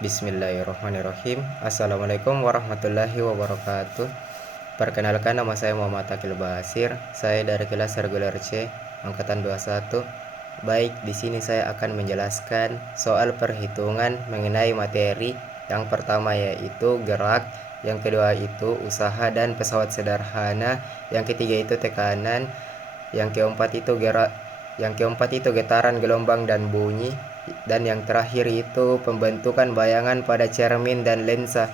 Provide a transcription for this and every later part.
Bismillahirrahmanirrahim. Assalamualaikum warahmatullahi wabarakatuh. Perkenalkan, nama saya Muhammad Akil Basir. Saya dari kelas reguler C, angkatan 21. Baik, di sini saya akan menjelaskan soal perhitungan mengenai materi. Yang pertama yaitu gerak, yang kedua itu usaha dan pesawat sederhana, yang ketiga itu tekanan, yang keempat itu getaran, gelombang, dan bunyi. Dan yang terakhir itu pembentukan bayangan pada cermin dan lensa.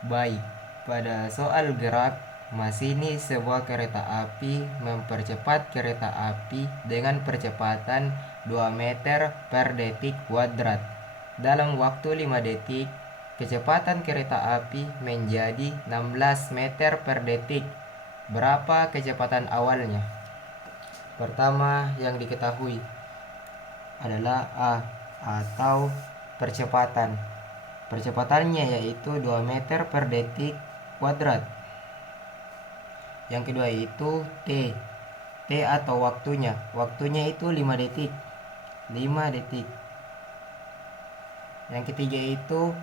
Baik, pada soal gerak, masinis sebuah kereta api mempercepat kereta api dengan percepatan 2 meter per detik kuadrat. Dalam waktu 5 detik, kecepatan kereta api menjadi 16 meter per detik. Berapa kecepatan awalnya? Pertama yang diketahui adalah A atau percepatan. Percepatannya yaitu 2 meter per detik kuadrat. Yang kedua itu T. T atau waktunya. Waktunya itu 5 detik. 5 detik. Yang ketiga itu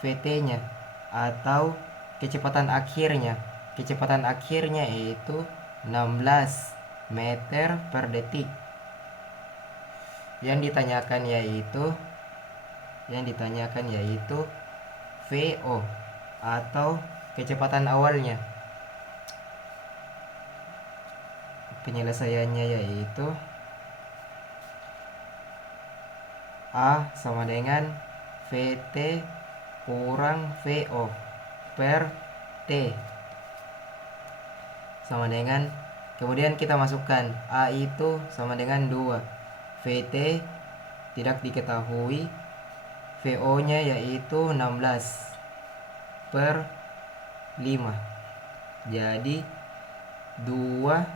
VT-nya atau kecepatan akhirnya. Kecepatan akhirnya yaitu 16 meter per detik. Yang ditanyakan yaitu VO atau kecepatan awalnya. Penyelesaiannya yaitu A sama dengan VT kurang VO per T sama dengan, kemudian kita masukkan A itu sama dengan 2, VT tidak diketahui, VO nya yaitu 16 per 5, jadi 2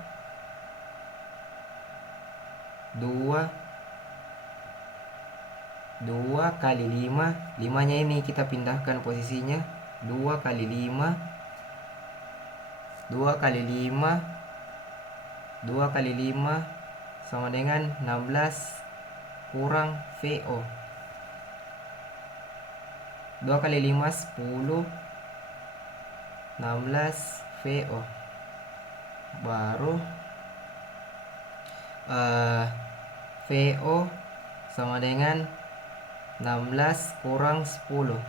kali 5, 5 nya ini kita pindahkan posisinya, 2 kali 5 sama dengan 16 kurang VO. 2 kali 5 10, 16 VO. Baru VO sama dengan 16 kurang 10.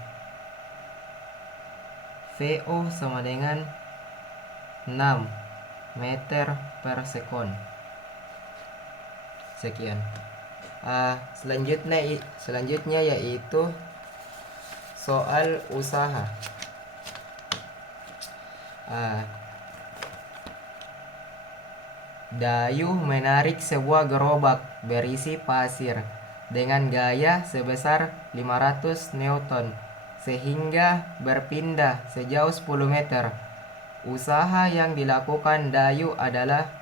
VO sama dengan 6 meter per sekon. Sekian. Selanjutnya yaitu soal usaha. Dayu menarik sebuah gerobak berisi pasir dengan gaya sebesar 500 Newton sehingga berpindah sejauh 10 meter. Usaha yang dilakukan Dayu adalah,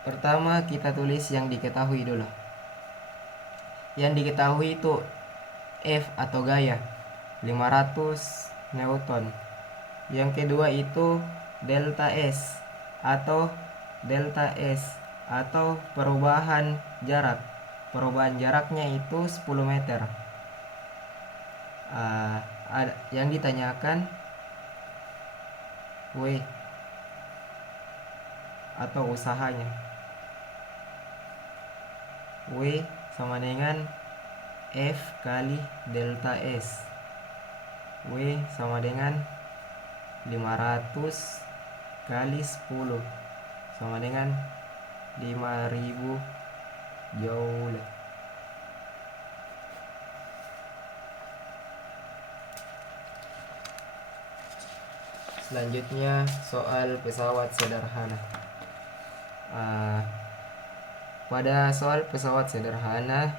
pertama kita tulis yang diketahui dulu. Yang diketahui itu F atau gaya 500 Newton. Yang kedua itu delta S atau perubahan jarak. Perubahan jaraknya itu 10 meter. Yang ditanyakan W atau usahanya. W sama dengan F kali delta S. W sama dengan 500 kali 10 sama dengan 5000 joule. Selanjutnya soal pesawat sederhana. Pada soal pesawat sederhana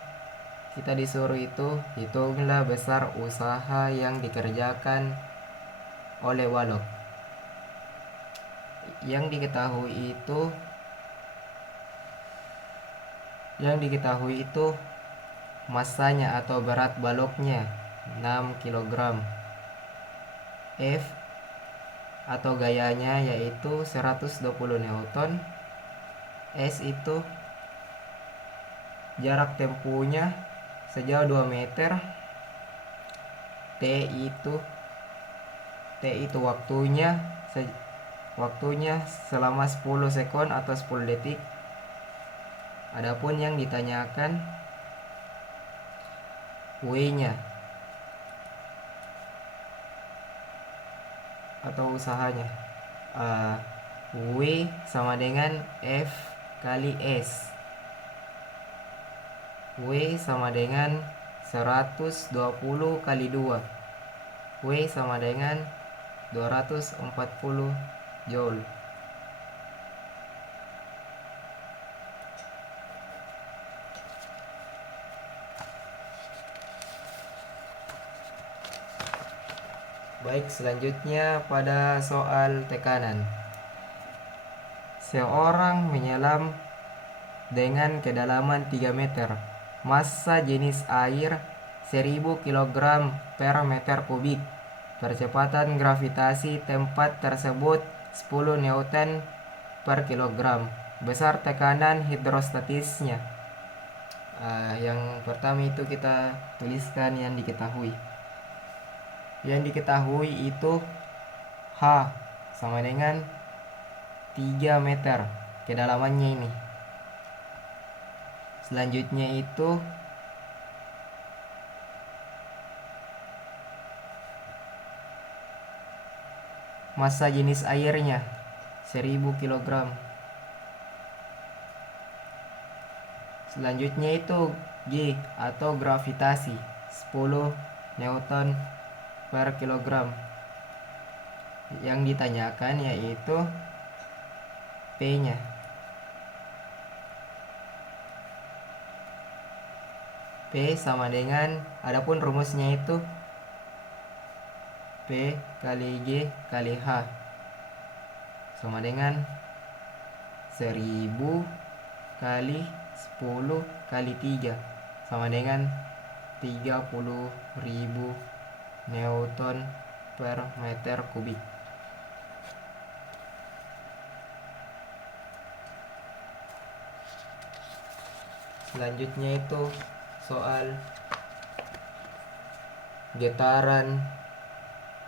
kita disuruh itu hitunglah besar usaha yang dikerjakan oleh walok. Yang diketahui itu masanya atau berat baloknya 6 kg. F atau gayanya yaitu 120 Newton. S itu jarak tempuhnya sejauh 2 meter. T itu waktunya selama 10 sekon atau 10 detik. Adapun yang ditanyakan W-nya atau usahanya. W sama dengan F kali S. W sama dengan 120 kali 2. W sama dengan 240 Joule. Baik, selanjutnya pada soal tekanan. Seorang menyelam dengan kedalaman 3 meter. Massa jenis air 1000 kg per meter kubik. Percepatan gravitasi tempat tersebut 10 Newton per kilogram. Besar tekanan hidrostatisnya. Yang pertama itu kita tuliskan yang diketahui. Yang diketahui itu H sama dengan 3 meter kedalamannya ini. Selanjutnya itu massa jenis airnya 1000 kg. Selanjutnya itu G atau gravitasi 10 Newton per kilogram. Yang ditanyakan yaitu P-nya. P sama dengan, adapun rumusnya itu P kali G kali H sama dengan 1000 kali 10 kali 3 sama dengan 30.000 Newton per meter kubik. Selanjutnya itu soal getaran,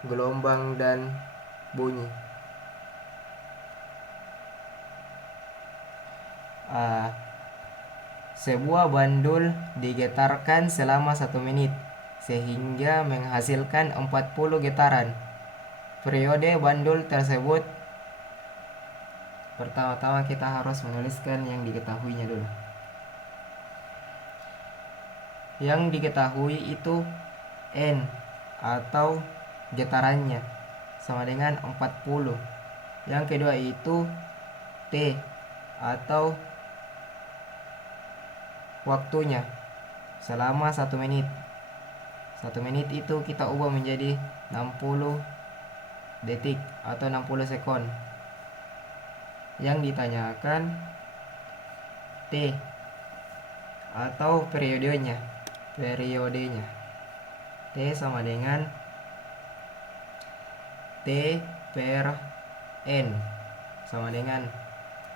gelombang, dan bunyi. Sebuah bandul digetarkan selama 1 menit sehingga menghasilkan 40 getaran. Periode bandul tersebut, pertama-tama kita harus menuliskan yang diketahuinya dulu. Yang diketahui itu N atau getarannya sama dengan 40. Yang kedua itu T atau waktunya selama 1 menit. 1 menit itu kita ubah menjadi 60 detik atau 60 sekon. Yang ditanyakan T atau periodenya. T sama dengan T per N sama dengan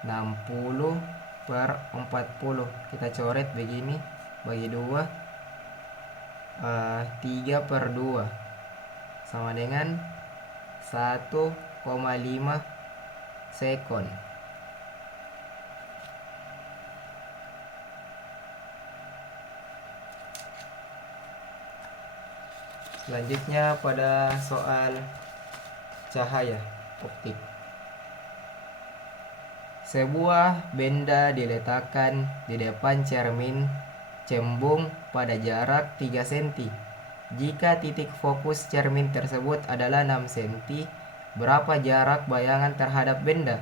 60 per 40. Kita coret begini, bagi 2, 3 per 2 sama dengan 1,5 sekon. Selanjutnya pada soal cahaya optik. Sebuah benda diletakkan di depan cermin cembung pada jarak 3 cm. Jika titik fokus cermin tersebut adalah 6 cm, berapa jarak bayangan terhadap benda?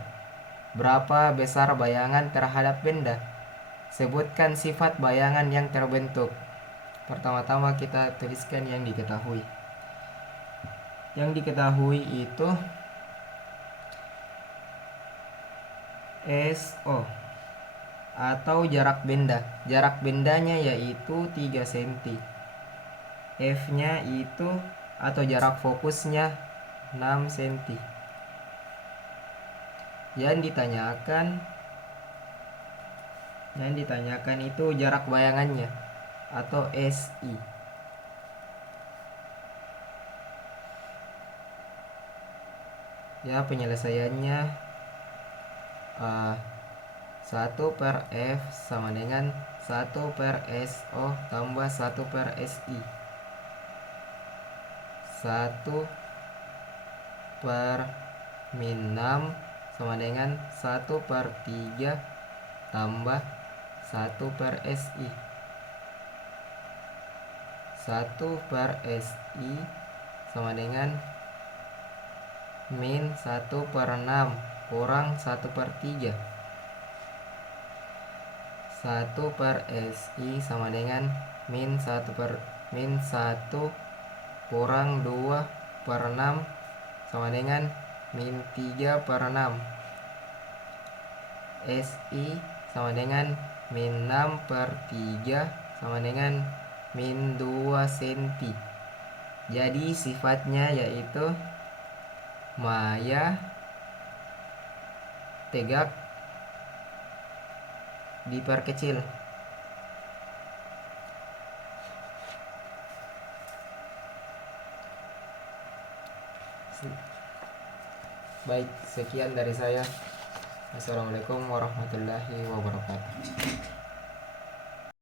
Berapa besar bayangan terhadap benda? Sebutkan sifat bayangan yang terbentuk. Pertama-tama kita tuliskan yang diketahui. Yang diketahui itu SO atau jarak benda. Jarak bendanya yaitu 3 cm. F-nya itu atau jarak fokusnya 6 cm. Yang ditanyakan Yang ditanyakan itu jarak bayangannya atau SI. Ya, penyelesaiannya 1/F sama dengan 1/SO tambah 1/SI. 1/min6 sama dengan 1/3 tambah 1/SI. 1/SI sama dengan min 1/6 kurang 1/3. 1/SI sama dengan min 1 kurang 2/6 sama dengan min 3/6. SI sama dengan min 6/3 sama dengan min 2 cm. Jadi sifatnya yaitu maya, tegak, diperkecil. Baik, sekian dari saya. Assalamualaikum warahmatullahi wabarakatuh.